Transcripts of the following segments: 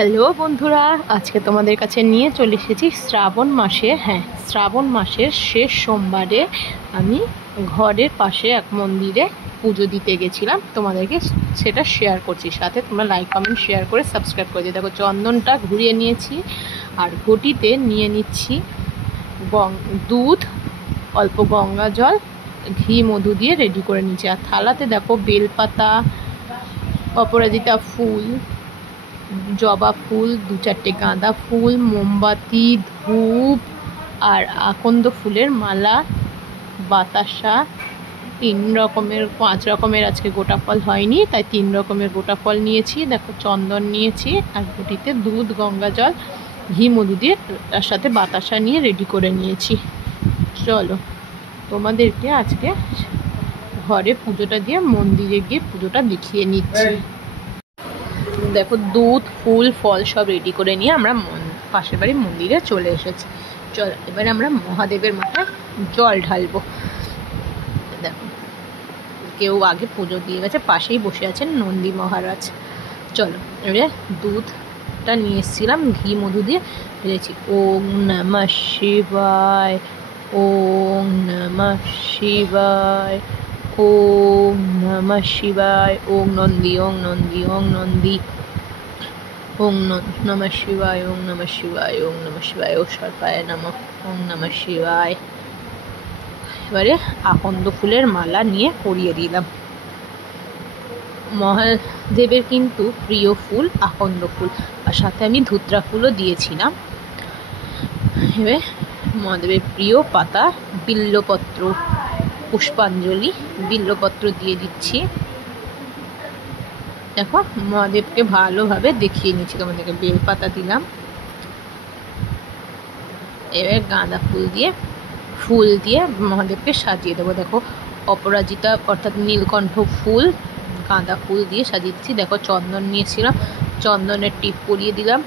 Hello বন্ধুরা, আজকে তোমাদের কাছে নিয়ে চলে এসেছি শ্রাবণ মাসে। শ্রাবণ মাসের শেষ সোমবারে আমি ঘরের পাশে এক মন্দিরে পুজো দিতে গেছিলাম। তোমাদেরকে সেটা শেয়ার করছি, সাথে তোমরা লাইক কমেন্ট শেয়ার করে সাবস্ক্রাইব করে দিও। দেখো, চন্দনটা ঘুরিয়ে নিয়েছি আর ঘটিতে নিয়ে নিচ্ছি দুধ, অল্প গঙ্গা জল, ঘি মধু দিয়ে রেডি করে নিচ্ছি। আর থালাতে দেখো বেলপাতা, অপরাজিতা ফুল, জবা ফুল, 2-4টে গাঁদা ফুল, মোমবাতি, ধূপ আর আকন্দ ফুলের মালা, বাতাসা, 5 রকমের আজকে গোটা ফল হয়নি তাই 3 রকমের গোটা ফল নিয়েছি। দেখো, চন্দন নিয়েছি আর ঘটিতে দুধ, গঙ্গা জল, ঘি মধু দিয়ে তার সাথে বাতাসা নিয়ে রেডি করে নিয়েছি। চলো তোমাদেরকে আজকে ঘরে পুজোটা দিয়ে মন্দিরে গিয়ে পুজোটা দেখিয়ে নিচ্ছি। দেখো, দুধ, ফুল, ফল সব রেডি করে নিয়ে আমরা পাশের বাড়ির মন্দিরে চলে এসেছি। চল এবারে আমরা মহাদেবের মাথায় জল ঢালবো। দেখো, কেউ আগে পুজো দিয়ে গেছে, পাশেই বসে আছেন নন্দী মহারাজ। চলো এবারে দুধটা নিয়ে এসেছিলাম, ঘি মধু দিয়ে ঢেলেছি। ওম নমঃ শিবায়, ওম নমঃ শিবায়, ওম নমঃ শিবায়, ওম নন্দী, ওম নন্দী, ওম নন্দী, ওম নমঃ শিবায়, ওম নমঃ শিবায়, ওম নমঃ শিবায়, ও সর্বায় নমঃ, ওম নমঃ শিবায়। এবারে আকন্দ ফুলের মালা নিয়ে পরিয়ে দিলাম। মহাদেবের কিন্তু প্রিয় ফুল আকন্দ ফুল, আর সাথে আমি ধুত্রা ফুলও দিয়েছিলাম। এবার মহাদেবের প্রিয় পাতা বিল্লপত্র, পুষ্পাঞ্জলি, বিল্লপত্র দিয়ে দিচ্ছি। দেখো, মহাদেবকে ভালোভাবে দেখিয়ে নিচ্ছি তোমাদেরকে। বেলপাতা দিলাম, এবার গাঁদা ফুল দিয়ে মহাদেবকে সাজিয়ে দেবো। দেখো, অপরাজিতা অর্থাৎ নীলকণ্ঠ ফুল, গাঁদা ফুল দিয়ে সাজিয়ে দিচ্ছি। দেখো, চন্দন নিয়েছিলাম, চন্দনের টিপ পরিয়ে দিলাম,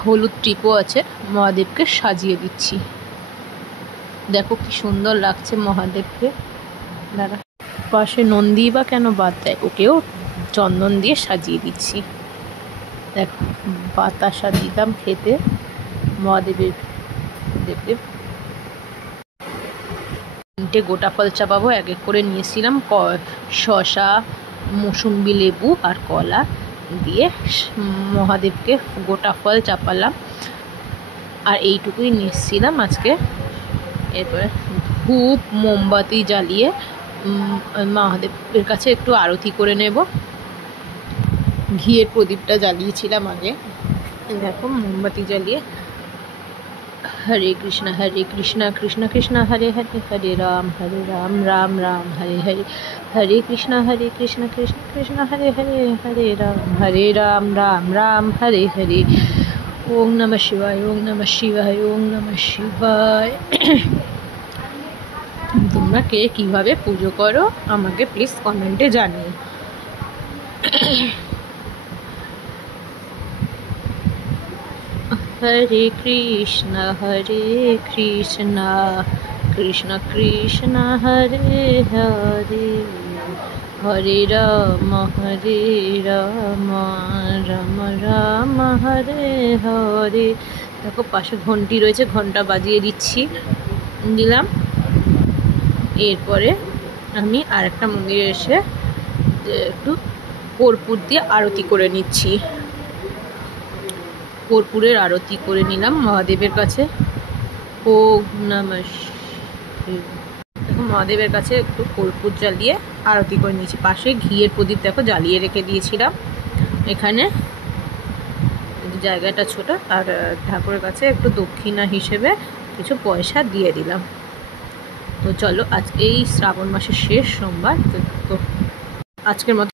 হলুদ টিপও আছে, মহাদেবকে সাজিয়ে দিচ্ছি। দেখো কি সুন্দর লাগছে মহাদেবকে। দাঁড়া, পাশে নন্দী বা কেন বাদ দেয়, ওকেও চন্দন দিয়ে সাজিয়ে দিচ্ছি। দেখো, বাতাসা দিলাম খেতে মহাদেবের। দেখতে 3টে গোটা ফল চাপাবো, এক এক করে নিয়েছিলাম। শসা, মৌসুম্বি লেবু আর কলা দিয়ে মহাদেবকে গোটা ফল চাপালাম, আর এইটুকুই নিয়েছিলাম আজকে। এরপরে ধূপ মোমবাতি জ্বালিয়ে মহাদেবের কাছে একটু আরতি করে নেব। ঘিয়ের প্রদীপটা জ্বালিয়েছিলাম আগে। দেখো, মোমবাতি জ্বালিয়ে হরে কৃষ্ণ কৃষ্ণ কৃষ্ণ হরে হরে, হরে রাম রাম রাম হরে হরে, হরে কৃষ্ণ কৃষ্ণ কৃষ্ণ হরে হরে, হরে রাম রাম রাম হরে হরে। ওম নমঃ শিবায়, ওম নমঃ শিবায়, ওম নমঃ শিবায়। তোমরা কে কীভাবে পুজো করো আমাকে প্লিজ কমেন্টে জানিও। হরে কৃষ্ণ কৃষ্ণ কৃষ্ণ হরে হরে, হরে রাম রাম রাম হরে হরে। দেখো, পাশে ঘন্টি রয়েছে, ঘন্টা বাজিয়ে দিলাম। এরপরে আমি আরেকটা মন্দিরে এসে একটু কর্পূর দিয়ে আরতি করে নিচ্ছি। কর্পূরের আরতি করে নিলাম মহাদেবের কাছে। ওম নমঃ শিবায়। দেখো, মহাদেবের কাছে একটু কর্পূর জ্বালিয়ে আরতি করে নিয়েছি। পাশে ঘিয়ের প্রদীপ দেখো জ্বালিয়ে রেখে দিয়েছিলাম। এখানে জায়গাটা ছোট, আর ঠাকুরের কাছে একটু দক্ষিণা হিসেবে কিছু পয়সা দিয়ে দিলাম। তো চলো, আজকে এই শ্রাবণ মাসের শেষ সোমবার, তো আজকের মতো